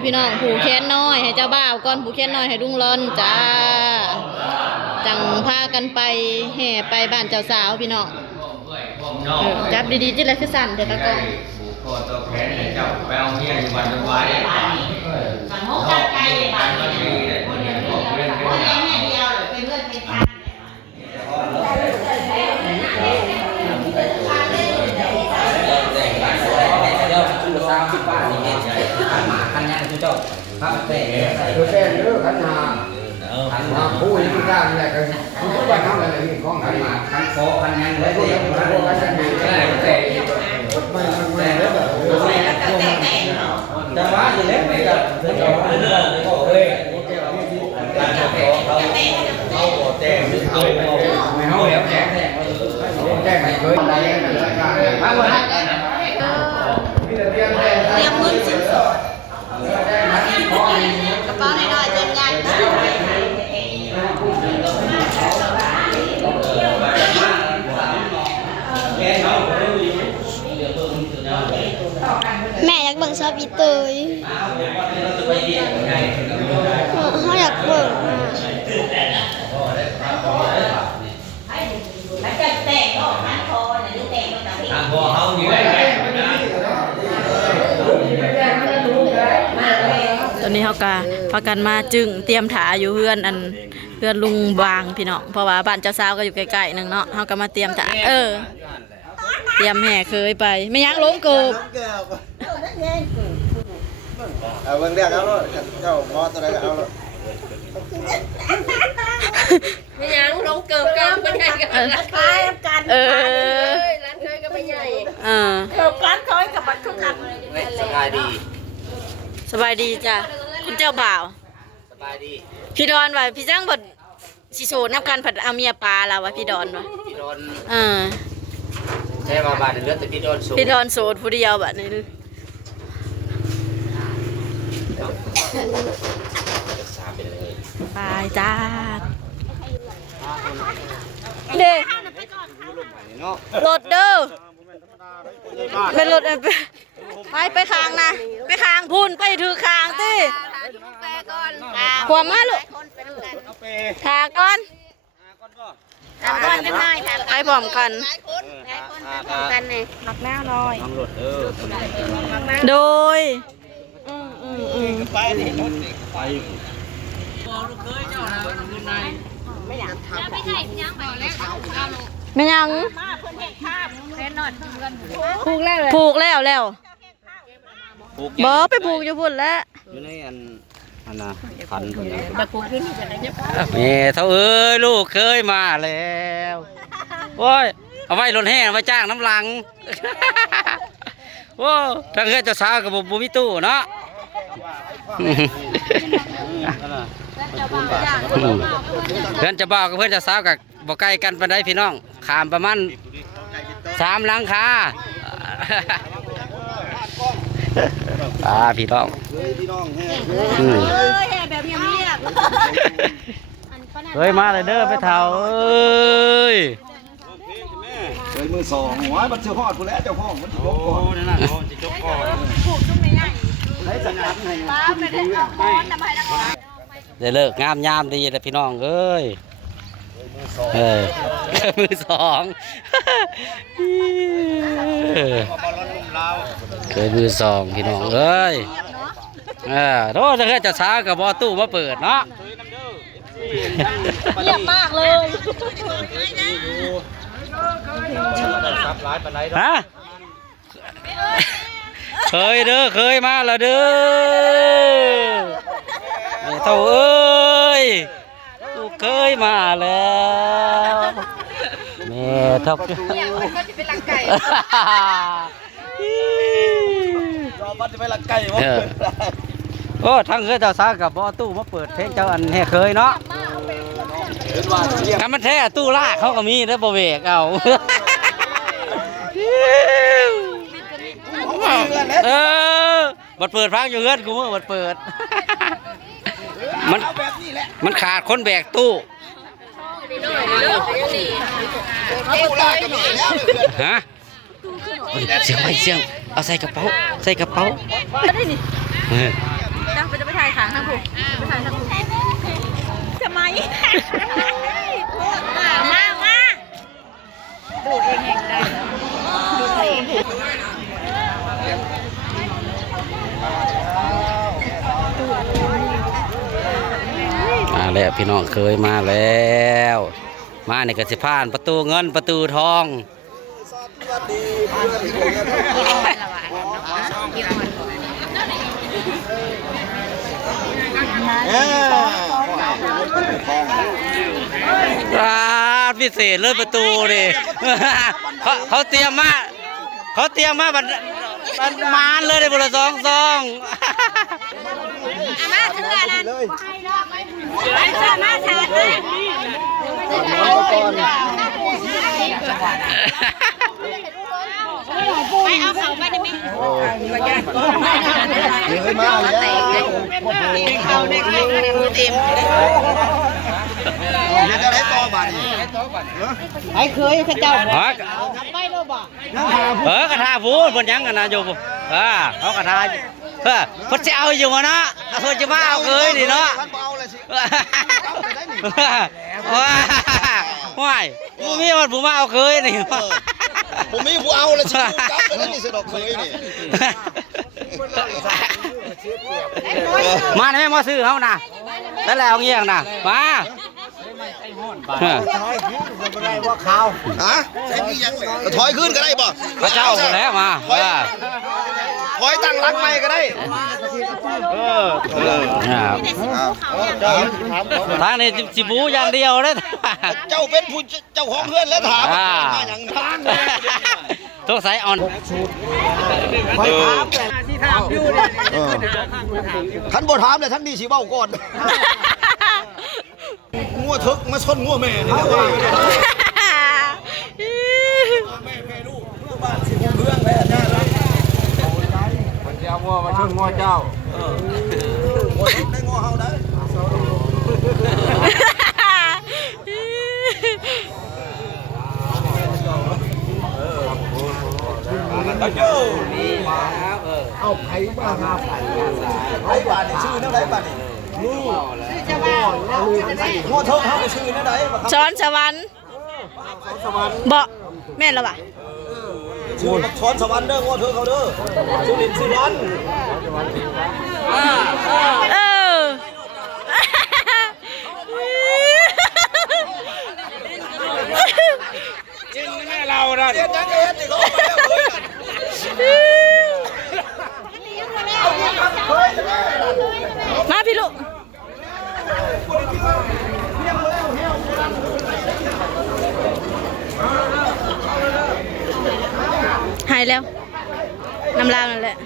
อยู่พี่น้องผูกแขนน้อยให้เจ้าบ่าวก่อนผูกแขนน้อยให้ลุงร้อนจ้าจังพากันไปแห่ไปบ้านเจ้าสาวพี่น้องจับดีๆจิเลยคือสั่นแต่ตะกองคอตัวแขนเจ้าไปเอาเมียอยู่บ้านไว้มันงกใจบ้านก็ดีเลยคนนี้บอกเรื่องคนนี้เดียวเป็นเพื่อนเป็นทางชุดสาวที่บ้านนี่เห็นใจหมาขันยังชุดเจ้าครับแต่ชุดแดงเด้อขันหาผู้นี้ที่กล้าเนี่ยก็ทุกวันทำอะไรนี่ของขันหมาขันโคขันยังเลยที่ขันโคขันยังแต่ไม่แล้วแบบจะว่าอยู่แล้วไม่กับเรื่องเขาเลยการจะเขาแจ้งไม่เขาแล้วแจ้งไม่เคยอะไรมาวันนั้นเตรียมเงินสินสอดกระเป๋าน้อยๆจนใหญ่แม่อยากเบิ่งชอบอีเตยเขาอยากเบิ่งตอนนี้เขาก็พากันมาจึงเตรียมถาอยู่เพื่อนเพื่อนลุงบางพี่น้องเพราะว่าบ้านเจ้าสาวก็อยู่ใกล้ๆนึงเนาะเขาก็มาเตรียมถาเตรียมแห่เคยไปไม่ยั้งล้มเกิบเอาเบิ่งเรียกเอาเลยเจ้าหมอตัวใดก็เอาเลยไม่ยังลงเกิบกันเป็นไงกันคล้ายกันร้านเคยก็ไม่ใหญ่เกิบร้านเคยกับบัตรทุกคำสบายดี สบายดีจ้ะคุณเจ้าบ่าวสบายดีพี่ดอนว่าพี่จ้างบดสิโซนับกันผัดเอาเมียปลาแล้วว่าพี่ดอนว่าพี่ดอนใช่มาบาดเลือดแต่พี่ดอนโสดพี่ดอนโสดผู้เดียวแบบนี้ไปจ้าเด้รถเด้อเป็นรถไปคางนะไปคางพุ่นไปถือคางติขวามาลูกถาก่อนไปพร้อมกันหลักแมวน้อยโดยไปดิไปไม่ยังผูกแล้วบอไปผูกอยู่พุ่นแล้วอยู่ในอันน่ะพันคนนี้แม่เท่าเอ้ยลูกเคยมาแล้วโอ้ยเอาไว้รถแห่ไว้จ้างน้ำลังโอ้ทั้งเฮือนเจ้าสาวกับบุมิตู้เนาะเพื่อนจะบอกกับเพื่อนจะสาวกับบอกใกล้กันไปได้พี่น้องขามประมาณ3 หลังคาพี่น้องเฮ้ยมาเลยเด้อไปเท่าเอ้ยมือสองหัวมันเชื่อพ่อกูแล้วเจ้าพ่อมันจบก่อนนั่นน่ะจะจบก่อนผูกตุ้มไม่ใหญ่ให้สัญญาณให้ได้เลิกงามยามดีเลยพี่น้องเอ้ยมือสองเคยมือสองพี่น้องเอ้ยโทษถ้าจะช้ากับบอตู้มาเปิดเนาะเยี่ยมมากเลยฮะเคยเด้อเคยมาแล้วเด้อเท่าเอ้ยตู้เคยมาแล้วแม่เท่ามันจะไปหลักไก่วะโอ้ทั้งเคยเจ้าสาวกับบอตู้มาเปิดเพลงเจ้าอันแห่เคยเนาะถ้ามันแท้ตู้ลากเขาก็มีแล้วบ่เวกเอาบัดเปิดพักอยู่เงินกูเมื่อบัดเปิดมันขาดคนแบกตู้ฮะเสียงไปเสียงเอาใส่กระเป๋า จ้าไปจะไปถ่ายขางทางผู้ไปถ่ายทางผู้ทำไมมาดูเองเองได้ดูเองมาแล้วพี่น้องเคยมาแล้วมาในกระสิพานประตูเงินประตูทองพิเศษเลยประตูดิเขาเตรียมมาบันมานเลยในบุรี2 ซองมาเถื่อนั่นมาชาเลยไปเอาเขาไปได้ไหมเคยมาแล้วเขาได้เต็มจะได้ต่อบัตร ไอ้เคยข้าเจ้า ไปเลยบ่กระทาพูดบนยังกันนะโยมเขากระทาพดจะเอาอยู่นะพดจะมาเอาเคยดิเนาะว้ายผมมีวันผมมาเอาเคยนี่ผมมีผู้เอาเลยชิบกับเลยนี่สะดอกเคยนี่มาไหนมาซื้อเขานะนั่นแหละเอาเงี้ยงนะมาว่าข่าวฮะใช้พี่ยังเลยถอยขึ้นก็ได้ป่ะพระเจ้าแล้วมาถอยตั้งรักใหม่ก็ได้ทางนี้จิบูอย่างเดียวเลยเจ้าเป็นผู้เจ้าของเพื่อนแล้วถามมาอย่างทางทุกสายอ่อนท่านบ่ถามเลยท่านดีสิเบ้าก่อนงัวทึกมาชนงัวแม่นี่นะว่าแม่ลูกเพื่อบ้านสิเพื่อนแม่แน่เลยคนเจ้างัวมาชนงัวเจ้างัวทึกได้งัวเฮาได้เอาไผ่บ้านมาไผ่บ้านนี่ชื่อนั่นไหนบ้านนี่ชื่อบ้านงัวทึกเฮาไปชื่อนั่นไหนช้อนสวรรค์บ่แม่นแล้วป่ะชื่อช้อนสวรรค์เด้องัวทึกเขาเด้อสุรินทร์สุวรรณจินแม่เราดันมาพี่ลูกหายแล้วน้ำลาวนั่นแหละ